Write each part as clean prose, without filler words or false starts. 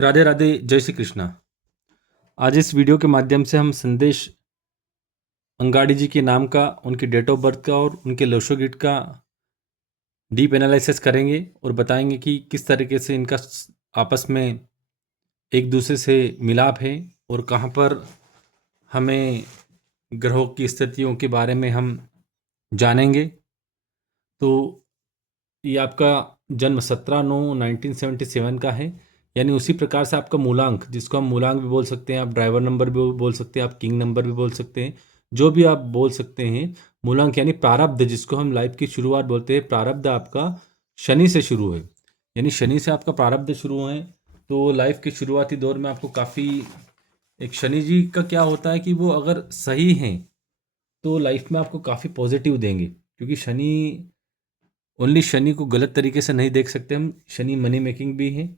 राधे राधे, जय श्री कृष्णा। आज इस वीडियो के माध्यम से हम संदेश अंगाड़ी जी के नाम का, उनकी डेट ऑफ बर्थ का और उनके लोशोगिट का डीप एनालिसिस करेंगे और बताएंगे कि किस तरीके से इनका आपस में एक दूसरे से मिलाप है और कहाँ पर हमें ग्रहों की स्थितियों के बारे में हम जानेंगे। तो ये आपका जन्म 17/9/1977 का है, यानी उसी प्रकार से आपका मूलांक, जिसको हम मूलांक भी बोल सकते हैं, आप ड्राइवर नंबर भी बोल सकते हैं, आप किंग नंबर भी बोल सकते हैं, जो भी आप बोल सकते हैं। मूलांक यानी प्रारब्ध, जिसको हम लाइफ की शुरुआत बोलते हैं। प्रारब्ध आपका शनि से शुरू है, यानी शनि से आपका प्रारब्ध शुरू है। तो लाइफ के शुरुआती दौर में आपको काफ़ी, एक शनि जी का क्या होता है कि वो अगर सही हैं तो लाइफ में आपको काफ़ी पॉजिटिव देंगे, क्योंकि शनि, ओनली शनि को गलत तरीके से नहीं देख सकते हम। शनि मनी मेकिंग भी है,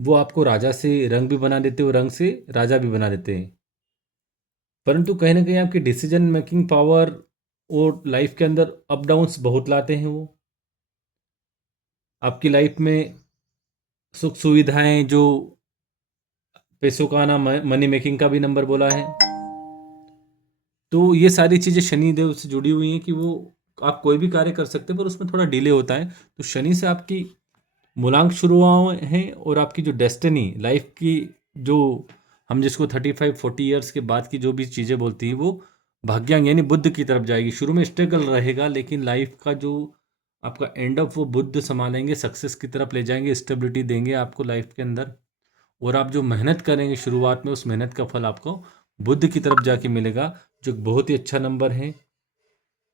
वो आपको राजा से रंग भी बना देते हैं और रंग से राजा भी बना देते हैं। परंतु कहीं ना कहीं आपकी डिसीजन मेकिंग पावर और लाइफ के अंदर अप डाउन्स बहुत लाते हैं। वो आपकी लाइफ में सुख सुविधाएं, जो पैसों का आना, मनी मेकिंग का भी नंबर बोला है, तो ये सारी चीज़ें शनि देव से जुड़ी हुई हैं कि वो आप कोई भी कार्य कर सकते हैं पर उसमें थोड़ा डिले होता है। तो शनि से आपकी मूलांक शुरू हुए हैं और आपकी जो डेस्टिनी लाइफ की, जो हम जिसको 35-40 ईयर्स के बाद की जो भी चीज़ें बोलती हैं, वो भाग्यांग यानी बुद्ध की तरफ जाएगी। शुरू में स्ट्रगल रहेगा, लेकिन लाइफ का जो आपका एंड ऑफ, वो बुद्ध संभालेंगे, सक्सेस की तरफ ले जाएंगे, स्टेबिलिटी देंगे आपको लाइफ के अंदर। और आप जो मेहनत करेंगे शुरुआत में, उस मेहनत का फल आपको बुद्ध की तरफ जाके मिलेगा, जो बहुत ही अच्छा नंबर है,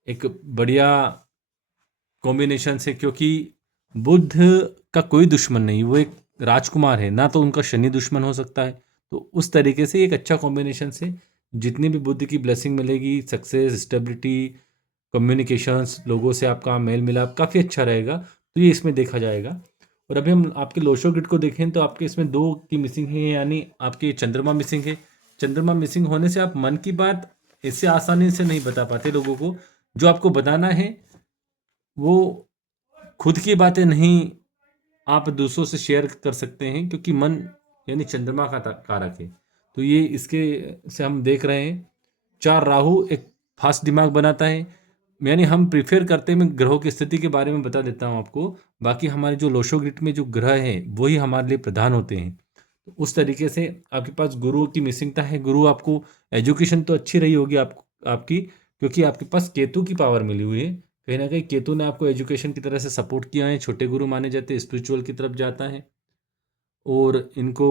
एक बढ़िया कॉम्बिनेशन से। क्योंकि बुद्ध का कोई दुश्मन नहीं, वो एक राजकुमार है ना, तो उनका शनि दुश्मन हो सकता है। तो उस तरीके से एक अच्छा कॉम्बिनेशन से जितनी भी बुद्ध की ब्लेसिंग मिलेगी, सक्सेस, स्टेबिलिटी, कम्युनिकेशंस, लोगों से आपका मेल मिलाप काफ़ी अच्छा रहेगा, तो ये इसमें देखा जाएगा। और अभी हम आपके लोशो गिट को देखें तो आपके इसमें 2 की मिसिंग है, यानी आपके चंद्रमा मिसिंग है। चंद्रमा मिसिंग होने से आप मन की बात ऐसे आसानी से नहीं बता पाते लोगों को। जो आपको बताना है वो खुद की बातें नहीं, आप दूसरों से शेयर कर सकते हैं, क्योंकि मन यानी चंद्रमा का कारक है। तो ये इसके से हम देख रहे हैं। 4 राहु एक फास्ट दिमाग बनाता है, यानी हम प्रिफेयर करते हैं। मैं ग्रहों की स्थिति के बारे में बता देता हूँ आपको। बाकी हमारे जो लोशोग्रिट में जो ग्रह हैं वही हमारे लिए प्रधान होते हैं। तो उस तरीके से आपके पास गुरु की मिसिंगता है। गुरु आपको, एजुकेशन तो अच्छी रही होगी आपकी, क्योंकि आपके पास केतु की पावर मिली हुई है। कहीं ना कहीं केतु ने आपको एजुकेशन की तरह से सपोर्ट किया है। छोटे गुरु माने जाते हैं, स्पिरिचुअल की तरफ जाता है और इनको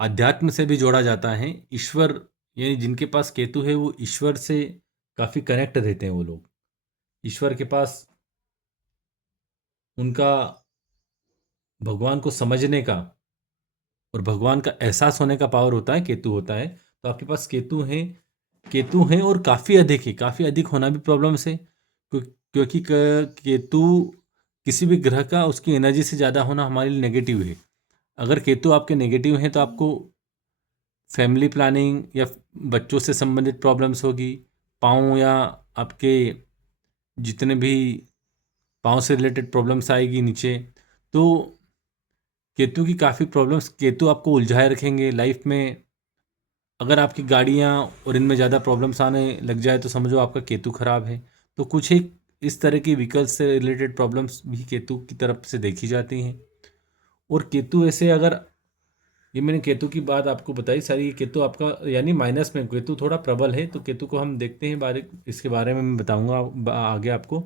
अध्यात्म से भी जोड़ा जाता है। ईश्वर, यानी जिनके पास केतु है वो ईश्वर से काफ़ी कनेक्ट रहते हैं। वो लोग ईश्वर के पास, उनका भगवान को समझने का और भगवान का एहसास होने का पावर होता है, केतु होता है। तो आपके पास केतु हैं और काफ़ी अधिक है। काफ़ी अधिक होना भी प्रॉब्लम से, क्योंकि केतु किसी भी ग्रह का, उसकी एनर्जी से ज़्यादा होना हमारे लिए नेगेटिव है। अगर केतु आपके नेगेटिव हैं तो आपको फैमिली प्लानिंग या बच्चों से संबंधित प्रॉब्लम्स होगी। पाँव या आपके जितने भी पाँव से रिलेटेड प्रॉब्लम्स आएगी नीचे। तो केतु की काफ़ी प्रॉब्लम्स, केतु आपको उलझाए रखेंगे लाइफ में। अगर आपकी गाड़ियाँ और इनमें ज़्यादा प्रॉब्लम्स आने लग जाए तो समझो आपका केतु खराब है। तो कुछ एक इस तरह की व्हीकल्स से रिलेटेड प्रॉब्लम्स भी केतु की तरफ से देखी जाती हैं। और केतु ऐसे, अगर ये मैंने केतु की बात आपको बताई सारी, केतु आपका यानी माइनस में, केतु थोड़ा प्रबल है। तो केतु को हम देखते हैं, बारीक इसके बारे में मैं बताऊंगा आगे आपको।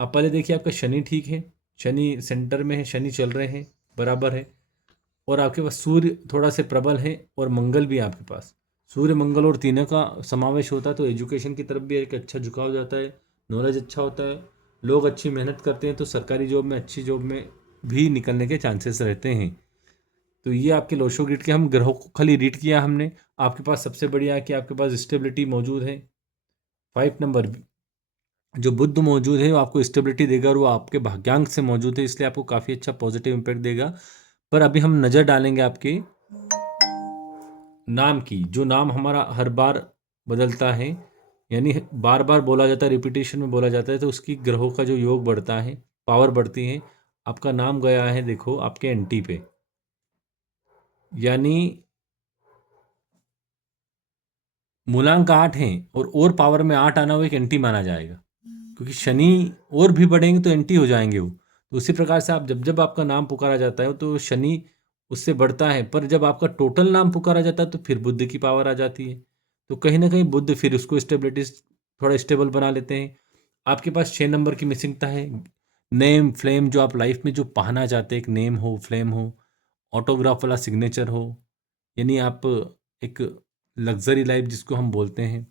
आप पहले देखिए, आपका शनि ठीक है, शनि सेंटर में है, शनि चल रहे हैं, बराबर है। और आपके पास सूर्य थोड़ा से प्रबल है और मंगल भी है आपके पास। सूर्य मंगल और तीनों का समावेश होता है, तो एजुकेशन की तरफ भी एक अच्छा झुकाव जाता है, नॉलेज अच्छा होता है। लोग अच्छी मेहनत करते हैं तो सरकारी जॉब में, अच्छी जॉब में भी निकलने के चांसेस रहते हैं। तो ये आपके लोशो ग्रिड के हम ग्रहों को खाली रीड किया हमने। आपके पास सबसे बढ़िया है कि आपके पास स्टेबिलिटी मौजूद है। 5 नंबर जो बुद्ध मौजूद है वो आपको स्टेबिलिटी देगा, और वो आपके भाग्यांक से मौजूद है, इसलिए आपको काफ़ी अच्छा पॉजिटिव इम्पैक्ट देगा। पर अभी हम नज़र डालेंगे आपके नाम की। जो नाम हमारा हर बार बदलता है, यानी बार बार बोला जाता है, रिपीटेशन में बोला जाता है, तो उसकी ग्रहों का जो योग बढ़ता है, पावर बढ़ती है। आपका नाम गया है देखो आपके एंटी पे, यानी मूलांक 8 हैं और पावर में 8 आना, वो एक एंटी माना जाएगा, क्योंकि शनि और भी बढ़ेंगे तो एंटी हो जाएंगे वो। तो उसी प्रकार से आप जब जब आपका नाम पुकारा जाता है तो शनि उससे बढ़ता है, पर जब आपका टोटल नाम पुकारा जाता है तो फिर बुद्ध की पावर आ जाती है। तो कहीं ना कहीं बुद्ध फिर उसको स्टेबिलिटी थोड़ा स्टेबल बना लेते हैं। आपके पास 6 नंबर की मिसिंगता है। नेम फ्लेम, जो आप लाइफ में जो पाना चाहते हैं, एक नेम हो, फ्लेम हो, ऑटोग्राफ वाला सिग्नेचर हो, यानी आप एक लग्जरी लाइफ जिसको हम बोलते हैं,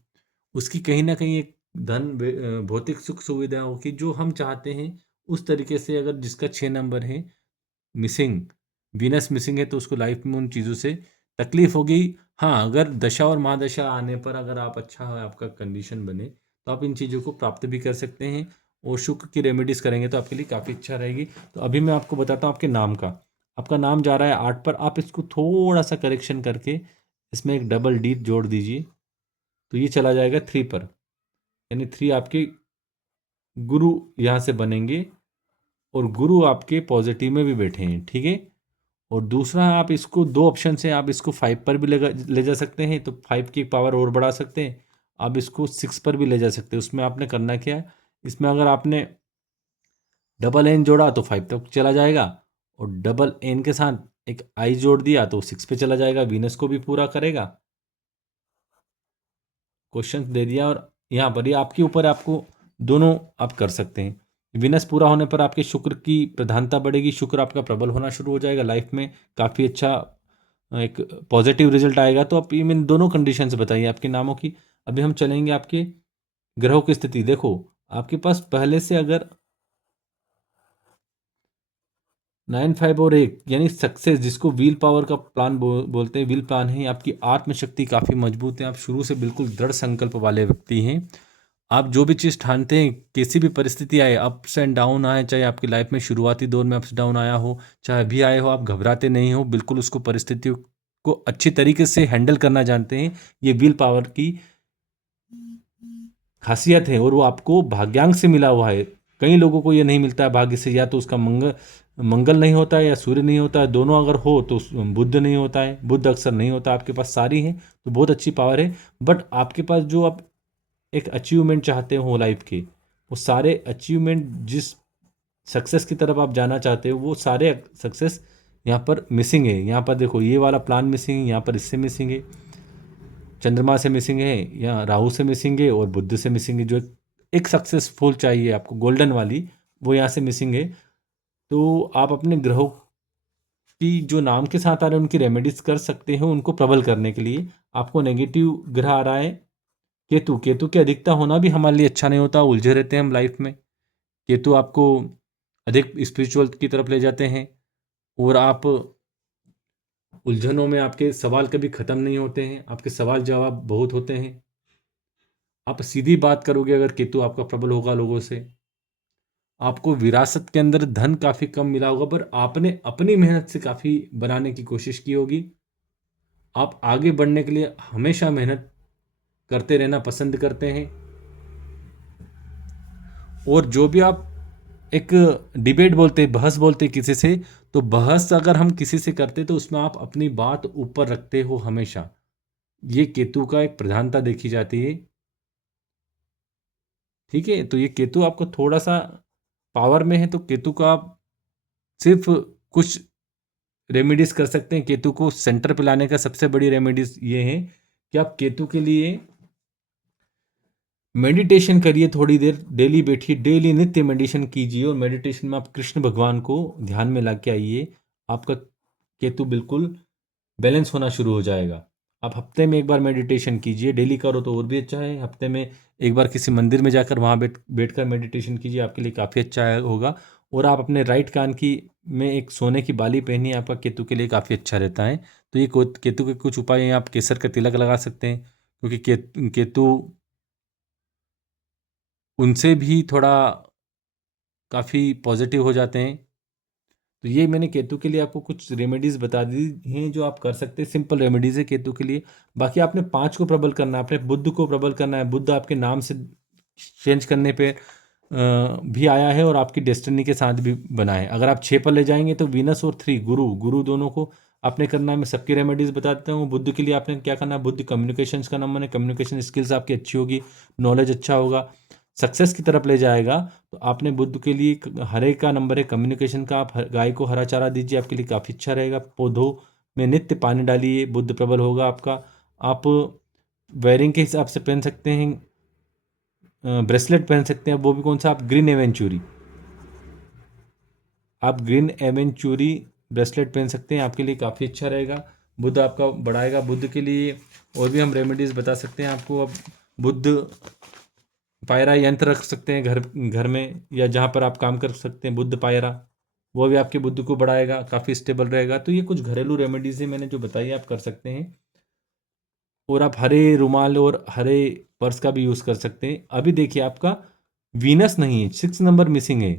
उसकी कहीं ना कहीं एक धन भौतिक सुख सुविधाओं की जो हम चाहते हैं उस तरीके से, अगर जिसका 6 नंबर है मिसिंग, वीनस मिसिंग है, तो उसको लाइफ में उन चीज़ों से तकलीफ होगी। हाँ, अगर दशा और महादशा आने पर अगर आप अच्छा है, आपका कंडीशन बने, तो आप इन चीज़ों को प्राप्त भी कर सकते हैं, और शुक्र की रेमेडीज करेंगे तो आपके लिए काफ़ी अच्छा रहेगी। तो अभी मैं आपको बताता हूँ आपके नाम का। आपका नाम जा रहा है 8 पर, आप इसको थोड़ा सा करेक्शन करके इसमें एक डबल डी जोड़ दीजिए, तो ये चला जाएगा 3 पर, यानी 3 आपके गुरु यहाँ से बनेंगे, और गुरु आपके पॉजिटिव में भी बैठे हैं, ठीक है। और दूसरा, आप इसको दो ऑप्शन से आप इसको 5 पर भी ले जा सकते हैं, तो 5 की पावर और बढ़ा सकते हैं। आप इसको 6 पर भी ले जा सकते हैं। उसमें आपने करना क्या है, इसमें अगर आपने डबल एन जोड़ा तो 5 तक चला जाएगा, और डबल एन के साथ एक आई जोड़ दिया तो 6 पे चला जाएगा, वीनस को भी पूरा करेगा। क्वेश्चन दे दिया, और यहाँ पर ये आपके ऊपर, आपको दोनों आप कर सकते हैं। विनस पूरा होने पर आपके शुक्र की प्रधानता बढ़ेगी, शुक्र आपका प्रबल होना शुरू हो जाएगा, लाइफ में काफ़ी अच्छा एक पॉजिटिव रिजल्ट आएगा। तो आप ये मैंने दोनों कंडीशंस बताइए आपके नामों की। अभी हम चलेंगे आपके ग्रहों की स्थिति। देखो, आपके पास पहले से अगर 9, 5 और 1, यानी सक्सेस, जिसको व्हील पावर का प्लान बोलते हैं, व्हील प्लान है। आपकी आत्मशक्ति काफ़ी मजबूत है, आप शुरू से बिल्कुल दृढ़ संकल्प वाले व्यक्ति हैं। आप जो भी चीज़ ठानते हैं, किसी भी परिस्थिति आए, अप्स एंड डाउन आए, चाहे आपकी लाइफ में शुरुआती दौर में अप्स डाउन आया हो, चाहे अभी आए हो, आप घबराते नहीं हो, बिल्कुल उसको परिस्थितियों को अच्छी तरीके से हैंडल करना जानते हैं। ये व्हील पावर की खासियत है, और वो आपको भाग्यांक से मिला हुआ है। कई लोगों को ये नहीं मिलता है भाग्य से, या तो उसका मंगल नहीं होता है, या सूर्य नहीं होता है, दोनों अगर हो तो बुध नहीं होता है, बुध अक्सर नहीं होता। आपके पास सारी हैं, तो बहुत अच्छी पावर है। बट आपके पास जो आप एक अचीवमेंट चाहते हो लाइफ के, वो सारे अचीवमेंट, जिस सक्सेस की तरफ आप जाना चाहते हो, वो सारे सक्सेस यहाँ पर मिसिंग है। यहाँ पर देखो, ये वाला प्लान मिसिंग है, यहाँ पर इससे मिसिंग है, चंद्रमा से मिसिंग है, या राहु से मिसिंग है, और बुध से मिसिंग है। जो एक सक्सेसफुल चाहिए आपको गोल्डन वाली, वो यहाँ से मिसिंग है। तो आप अपने ग्रहों की जो नाम के साथ आ रहे हैं उनकी रेमेडीज कर सकते हो उनको प्रबल करने के लिए। आपको नेगेटिव ग्रह आ रहा है केतु। केतु की अधिकता होना भी हमारे लिए अच्छा नहीं होता, उलझे रहते हैं हम लाइफ में। केतु आपको अधिक स्पिरिचुअल की तरफ ले जाते हैं, और आप उलझनों में, आपके सवाल कभी ख़त्म नहीं होते हैं, आपके सवाल जवाब बहुत होते हैं। आप सीधी बात करोगे अगर केतु आपका प्रबल होगा लोगों से। आपको विरासत के अंदर धन काफ़ी कम मिला होगा, पर आपने अपनी मेहनत से काफ़ी बनाने की कोशिश की होगी। आप आगे बढ़ने के लिए हमेशा मेहनत करते रहना पसंद करते हैं, और जो भी आप एक डिबेट बोलते हैं, बहस बोलते हैं किसी से, तो बहस अगर हम किसी से करते तो उसमें आप अपनी बात ऊपर रखते हो हमेशा। ये केतु का एक प्रधानता देखी जाती है, ठीक है। तो ये केतु आपको थोड़ा सा पावर में है, तो केतु का आप सिर्फ कुछ रेमेडीज कर सकते हैं। केतु को सेंटर पे लाने का सबसे बड़ी रेमेडीज ये है कि आप केतु के लिए मेडिटेशन करिए, थोड़ी देर डेली बैठिए, डेली नित्य मेडिटेशन कीजिए, और मेडिटेशन में आप कृष्ण भगवान को ध्यान में ला के आइए। आपका केतु बिल्कुल बैलेंस होना शुरू हो जाएगा। आप हफ्ते में एक बार मेडिटेशन कीजिए, डेली करो तो और भी अच्छा है। हफ्ते में एक बार किसी मंदिर में जाकर वहाँ बैठकर मेडिटेशन कीजिए, आपके लिए काफ़ी अच्छा होगा। और आप अपने राइट कान की में एक सोने की बाली पहनिए, आपका केतु के लिए काफ़ी अच्छा रहता है। तो ये केतु के कुछ उपाय हैं। आप केसर का तिलक लगा सकते हैं, क्योंकि केतु उनसे भी थोड़ा काफ़ी पॉजिटिव हो जाते हैं। तो ये मैंने केतु के लिए आपको कुछ रेमेडीज़ बता दी हैं जो आप कर सकते हैं। सिंपल रेमेडीज़ है केतु के लिए। बाकी आपने 5 को प्रबल करना है, आपने बुध को प्रबल करना है। बुध आपके नाम से चेंज करने पे भी आया है और आपकी डेस्टिनी के साथ भी बना है। अगर आप 6 पर ले जाएंगे तो वीनस और 3 गुरु गुरु दोनों को आपने करना है। मैं सबकी रेमेडीज बता देता हूँ। बुद्ध के लिए आपने क्या करना है, बुद्ध कम्युनिकेशंस का नंबर है, कम्युनिकेशन स्किल्स आपकी अच्छी होगी, नॉलेज अच्छा होगा, सक्सेस की तरफ ले जाएगा। तो आपने बुद्ध के लिए हरे का नंबर है, कम्युनिकेशन का, आप गाय को हरा चारा दीजिए, आपके लिए काफ़ी अच्छा रहेगा। पौधों में नित्य पानी डालिए, बुद्ध प्रबल होगा आपका। आप वेयरिंग के हिसाब से पहन सकते हैं, ब्रेसलेट पहन सकते हैं। वो भी कौन सा, आप ग्रीन एवेंचुरी, आप ग्रीन एवेंचुरी ब्रेसलेट पहन सकते हैं, आपके लिए काफ़ी अच्छा रहेगा। बुद्ध आपका बढ़ाएगा। बुद्ध के लिए और भी हम रेमेडीज़ बता सकते हैं आपको। अब बुद्ध पायरा यंत्र रख सकते हैं घर घर में, या जहाँ पर आप काम कर सकते हैं, बुद्ध पायरा, वो भी आपके बुद्ध को बढ़ाएगा, काफ़ी स्टेबल रहेगा। तो ये कुछ घरेलू रेमेडीज़ है मैंने जो बताई, आप कर सकते हैं। और आप हरे रुमाल और हरे पर्स का भी यूज़ कर सकते हैं। अभी देखिए आपका वीनस नहीं है, 6 नंबर मिसिंग है,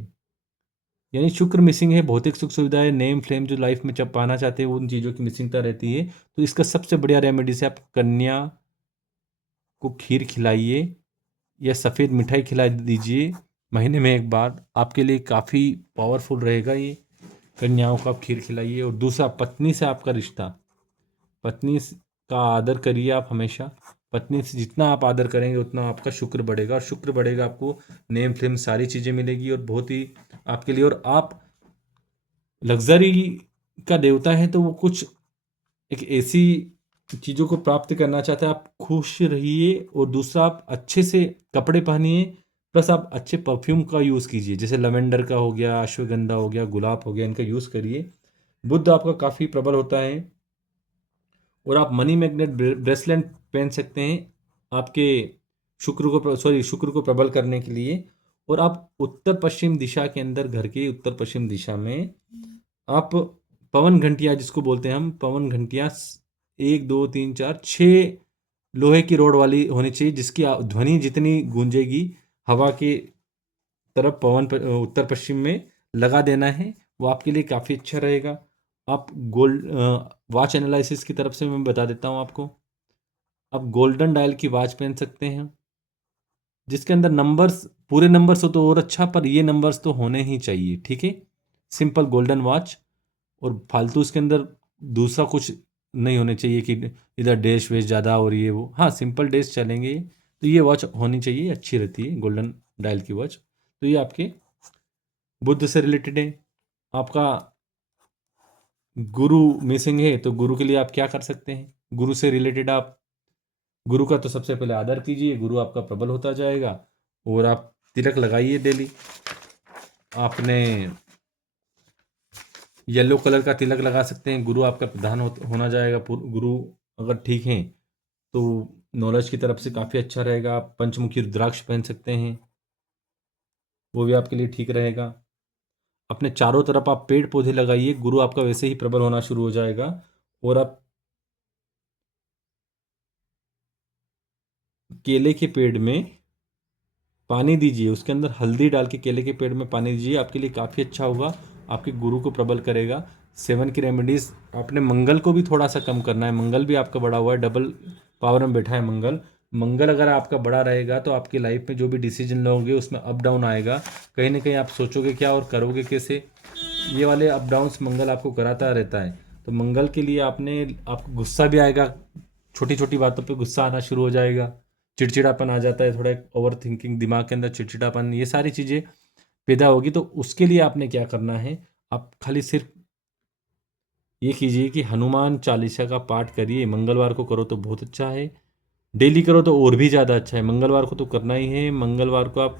यानी शुक्र मिसिंग है। भौतिक सुख सुविधाएं, नेम फ्लेम जो लाइफ में जब पाना चाहते हैं, उन चीज़ों की मिसिंगता रहती है। तो इसका सबसे बढ़िया रेमेडी से आप कन्या को खीर खिलाइए या सफ़ेद मिठाई खिला दीजिए महीने में एक बार, आपके लिए काफ़ी पावरफुल रहेगा ये। कन्याओं को आप खीर खिलाइए। और दूसरा, पत्नी से आपका रिश्ता, पत्नी का आदर करिए आप हमेशा। पत्नी से जितना आप आदर करेंगे उतना आपका शुक्र बढ़ेगा, और शुक्र बढ़ेगा आपको नेम फ्लेम सारी चीज़ें मिलेगी, और बहुत ही आपके लिए। और आप लग्जरी का देवता है, तो वो कुछ एक ऐसी चीज़ों को प्राप्त करना चाहते हैं। आप खुश रहिए, और दूसरा आप अच्छे से कपड़े पहनिए, प्लस आप अच्छे परफ्यूम का यूज़ कीजिए, जैसे लवेंडर का हो गया, अश्वगंधा हो गया, गुलाब हो गया, इनका यूज़ करिए। बुद्ध आपका काफ़ी प्रबल होता है। और आप मनी मैग्नेट ब्रेसलेट पहन सकते हैं आपके शुक्र को प्रबल करने के लिए। और आप उत्तर पश्चिम दिशा के अंदर, घर के उत्तर पश्चिम दिशा में आप पवन घंटियाँ, जिसको बोलते हैं हम पवन घंटियाँ, 1 2 3 4 6 लोहे की रोड वाली होनी चाहिए, जिसकी ध्वनि जितनी गूंजेगी हवा के तरफ उत्तर पश्चिम में लगा देना है, वो आपके लिए काफ़ी अच्छा रहेगा। आप गोल्ड वॉच एनालिसिस की तरफ से मैं बता देता हूँ आपको। आप गोल्डन डायल की वॉच पहन सकते हैं, जिसके अंदर नंबर्स, पूरे नंबर्स हो तो और अच्छा, पर ये नंबर्स तो होने ही चाहिए, ठीक है। सिंपल गोल्डन वॉच, और फालतू इसके अंदर दूसरा कुछ नहीं होने चाहिए कि इधर डैश वेश ज़्यादा और ये वो। हाँ, सिंपल डैश चलेंगे, तो ये वॉच होनी चाहिए, अच्छी रहती है गोल्डन डायल की वॉच। तो ये आपके बुद्ध से रिलेटेड है। आपका गुरु मिसिंग है, तो गुरु के लिए आप क्या कर सकते हैं, गुरु से रिलेटेड आप गुरु का तो सबसे पहले आदर कीजिए, गुरु आपका प्रबल होता जाएगा। और आप तिलक लगाइए डेली। आपने येलो कलर का तिलक लगा सकते हैं, गुरु आपका प्रधान होना जाएगा। गुरु अगर ठीक हैं तो नॉलेज की तरफ से काफ़ी अच्छा रहेगा। आप पंचमुखी रुद्राक्ष पहन सकते हैं, वो भी आपके लिए ठीक रहेगा। अपने चारों तरफ आप पेड़ पौधे लगाइए, गुरु आपका वैसे ही प्रबल होना शुरू हो जाएगा। और आप केले के पेड़ में पानी दीजिए, उसके अंदर हल्दी डाल के केले के पेड़ में पानी दीजिए, आपके लिए काफ़ी अच्छा होगा, आपके गुरु को प्रबल करेगा। 7 की रेमेडीज, आपने मंगल को भी थोड़ा सा कम करना है। मंगल भी आपका बड़ा हुआ है, डबल पावर में बैठा है मंगल। मंगल अगर आपका बड़ा रहेगा तो आपकी लाइफ में जो भी डिसीजन लोगे उसमें अप डाउन आएगा, कहीं ना कहीं आप सोचोगे क्या और करोगे कैसे, ये वाले अप डाउन्स मंगल आपको कराता रहता है। तो मंगल के लिए आपको गुस्सा भी आएगा, छोटी छोटी बातों पे गुस्सा आना शुरू हो जाएगा, चिड़चिड़ापन आ जाता है, थोड़ा ओवर थिंकिंग, दिमाग के अंदर चिड़चिड़ापन, ये सारी चीज़ें पैदा होगी। तो उसके लिए आपने क्या करना है, आप खाली सिर्फ ये कीजिए कि हनुमान चालीसा का पाठ करिए। मंगलवार को करो तो बहुत अच्छा है, डेली करो तो और भी ज़्यादा अच्छा है। मंगलवार को तो करना ही है। मंगलवार को आप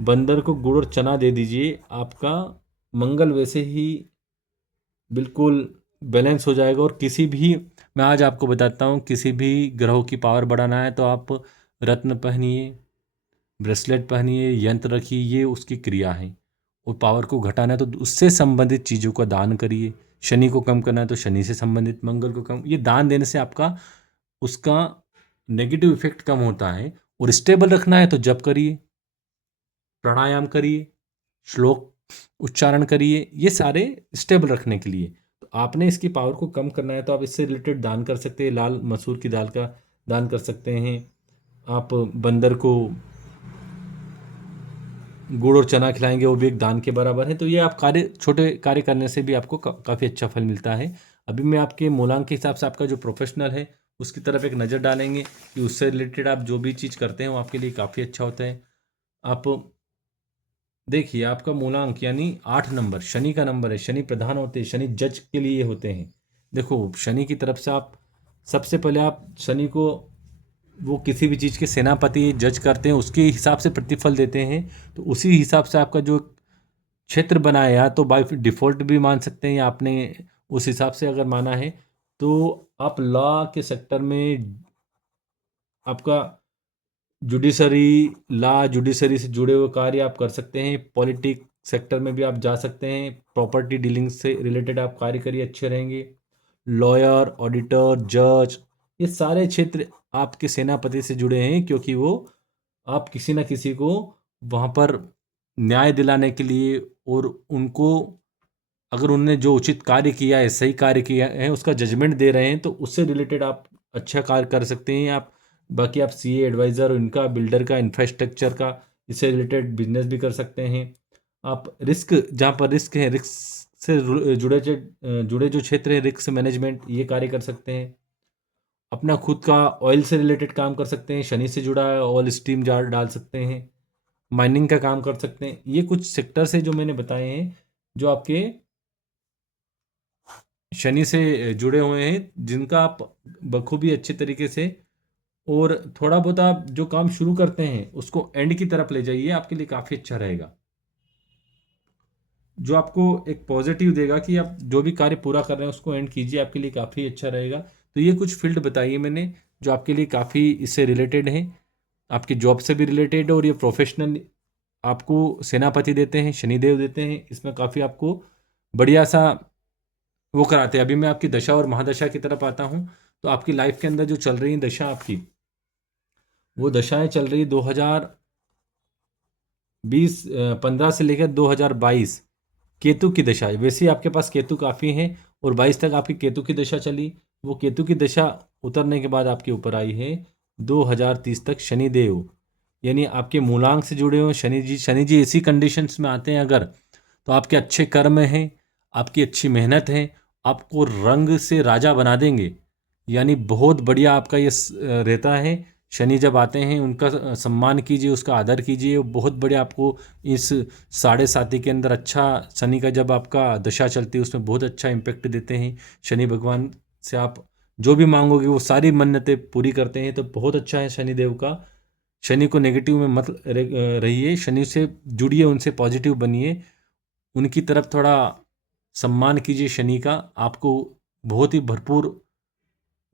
बंदर को गुड़ और चना दे दीजिए, आपका मंगल वैसे ही बिल्कुल बैलेंस हो जाएगा। और किसी भी, मैं आज आपको बताता हूँ, किसी भी ग्रहों की पावर बढ़ाना है तो आप रत्न पहनिए, ब्रेसलेट पहनिए, यंत्र रखिए, ये उसकी क्रिया है। और पावर को घटाना है तो उससे संबंधित चीज़ों का दान करिए। शनि को कम करना है तो शनि से संबंधित, मंगल को कम, ये दान देने से आपका उसका नेगेटिव इफेक्ट कम होता है। और स्टेबल रखना है तो जप करिए, प्राणायाम करिए, श्लोक उच्चारण करिए, ये सारे स्टेबल रखने के लिए। तो आपने इसकी पावर को कम करना है तो आप इससे रिलेटेड दान कर सकते हैं। लाल मसूर की दाल का दान कर सकते हैं। आप बंदर को गुड़ और चना खिलाएंगे, वो भी एक दान के बराबर है। तो ये आप कार्य, छोटे कार्य करने से भी आपको काफ़ी अच्छा फल मिलता है। अभी मैं आपके मूलांक के हिसाब से आपका जो प्रोफेशनल है उसकी तरफ एक नज़र डालेंगे कि उससे रिलेटेड आप जो भी चीज़ करते हैं वो आपके लिए काफ़ी अच्छा होता है। आप देखिए, आपका मूलांक यानी 8 नंबर शनि का नंबर है। शनि प्रधान होते हैं, शनि जज के लिए होते हैं। देखो, शनि की तरफ से आप सबसे पहले आप शनि को, वो किसी भी चीज़ के सेनापति जज करते हैं, उसके हिसाब से प्रतिफल देते हैं। तो उसी हिसाब से आपका जो क्षेत्र बना है, या तो बाय डिफ़ॉल्ट भी मान सकते हैं या आपने उस हिसाब से अगर माना है, तो आप लॉ के सेक्टर में आपका जुडिशरी से जुड़े हुए कार्य आप कर सकते हैं। पॉलिटिक्स सेक्टर में भी आप जा सकते हैं। प्रॉपर्टी डीलिंग से रिलेटेड आप कार्य करिए, अच्छे रहेंगे। लॉयर, ऑडिटर, जज, ये सारे क्षेत्र आपके सेनापति से जुड़े हैं, क्योंकि वो आप किसी न किसी को वहाँ पर न्याय दिलाने के लिए, और उनको अगर उन्होंने जो उचित कार्य किया है, सही कार्य किया है, उसका जजमेंट दे रहे हैं, तो उससे रिलेटेड आप अच्छा कार्य कर सकते हैं। आप बाकी आप सीए एडवाइज़र, इनका बिल्डर का, इंफ्रास्ट्रक्चर का, इससे रिलेटेड बिजनेस भी कर सकते हैं। आप रिस्क, जहाँ पर रिस्क है, रिस्क से जुड़े जो क्षेत्र है, रिस्क मैनेजमेंट, ये कार्य कर सकते हैं। अपना खुद का ऑयल से रिलेटेड काम कर सकते हैं। शनि से जुड़ा है, ऑयल स्टीम जार डाल सकते हैं। माइनिंग का काम कर सकते हैं। ये कुछ सेक्टर्स है जो मैंने बताए हैं, जो आपके शनि से जुड़े हुए हैं, जिनका आप बखूबी अच्छे तरीके से, और थोड़ा बहुत आप जो काम शुरू करते हैं उसको एंड की तरफ ले जाइए, आपके लिए काफ़ी अच्छा रहेगा। जो आपको एक पॉजिटिव देगा कि आप जो भी कार्य पूरा कर रहे हैं उसको एंड कीजिए, आपके लिए काफ़ी अच्छा रहेगा। तो ये कुछ फील्ड बताइए मैंने, जो आपके लिए काफ़ी इससे रिलेटेड हैं, आपकी जॉब से भी रिलेटेड है, और ये प्रोफेशनल आपको सेनापति देते हैं, शनिदेव देते हैं, इसमें काफ़ी आपको बढ़िया सा वो कराते हैं। अभी मैं आपकी दशा और महादशा की तरफ आता हूँ। तो आपकी लाइफ के अंदर जो चल रही है दशा आपकी, वो दशाएं चल रही 2015 से लेकर 2022, केतु की दशा है। वैसे ही आपके पास केतु काफ़ी हैं, और 22 तक आपकी केतु की दशा चली। वो केतु की दशा उतरने के बाद आपके ऊपर आई है 2030 तक शनिदेव, यानी आपके मूलांक से जुड़े हुए शनि जी। शनि जी ऐसी कंडीशंस में आते हैं अगर, तो आपके अच्छे कर्म हैं, आपकी अच्छी मेहनत है, आपको रंग से राजा बना देंगे। यानी बहुत बढ़िया आपका ये रहता है। शनि जब आते हैं उनका सम्मान कीजिए, उसका आदर कीजिए। बहुत बढ़िया आपको इस 7.5 के अंदर अच्छा, शनि का जब आपका दशा चलती है उसमें बहुत अच्छा इम्पैक्ट देते हैं। शनि भगवान से आप जो भी मांगोगे वो सारी मन्नतें पूरी करते हैं। तो बहुत अच्छा है शनिदेव का। शनि को नेगेटिव में मत रहिए, शनि से जुड़िए, उनसे पॉजिटिव बनिए, उनकी तरफ थोड़ा सम्मान कीजिए शनि का। आपको बहुत ही भरपूर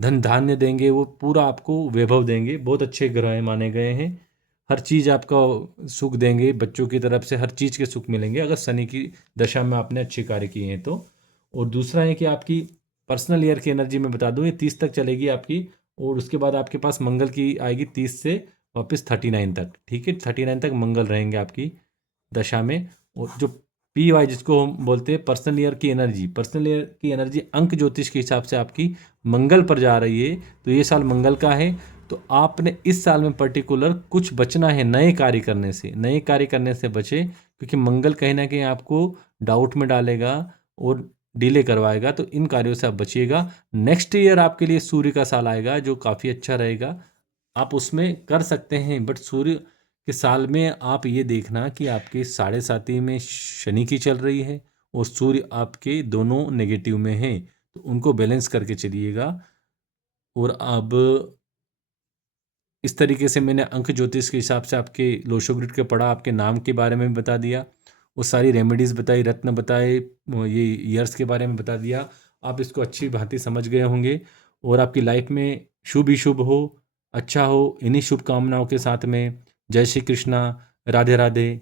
धन धान्य देंगे, वो पूरा आपको वैभव देंगे। बहुत अच्छे ग्रह माने गए हैं। हर चीज़ आपका सुख देंगे, बच्चों की तरफ से हर चीज़ के सुख मिलेंगे अगर शनि की दशा में आपने अच्छे कार्य किए हैं तो। और दूसरा है कि आपकी पर्सनल ईयर की एनर्जी में बता दूँ, ये 30 तक चलेगी आपकी, और उसके बाद आपके पास मंगल की आएगी 30 से वापस 39 तक। ठीक है, 39 तक मंगल रहेंगे आपकी दशा में। और जो पी वाई, जिसको हम बोलते हैं पर्सनल ईयर की एनर्जी, पर्सनल ईयर की एनर्जी अंक ज्योतिष के हिसाब से आपकी मंगल पर जा रही है। तो ये साल मंगल का है। तो आपने इस साल में पर्टिकुलर कुछ बचना है नए कार्य करने से, नए कार्य करने से बचे, क्योंकि मंगल कहीं ना कहीं आपको डाउट में डालेगा और डिले करवाएगा। तो इन कार्यों से आप बचिएगा। नेक्स्ट ईयर आपके लिए सूर्य का साल आएगा जो काफ़ी अच्छा रहेगा, आप उसमें कर सकते हैं। बट सूर्य के साल में आप ये देखना कि आपके 7.5 में शनि की चल रही है, और सूर्य आपके दोनों नेगेटिव में हैं, तो उनको बैलेंस करके चलिएगा। और अब इस तरीके से मैंने अंक ज्योतिष के हिसाब से आपके लोशोग्रिड के पढ़ा, आपके नाम के बारे में भी बता दिया, वो सारी रेमेडीज़ बताई, रत्न बताए, ये ईयर्स के बारे में बता दिया। आप इसको अच्छी भांति समझ गए होंगे, और आपकी लाइफ में शुभ ही शुभ हो, अच्छा हो, इन्हीं शुभकामनाओं के साथ में जय श्री कृष्णा, राधे राधे।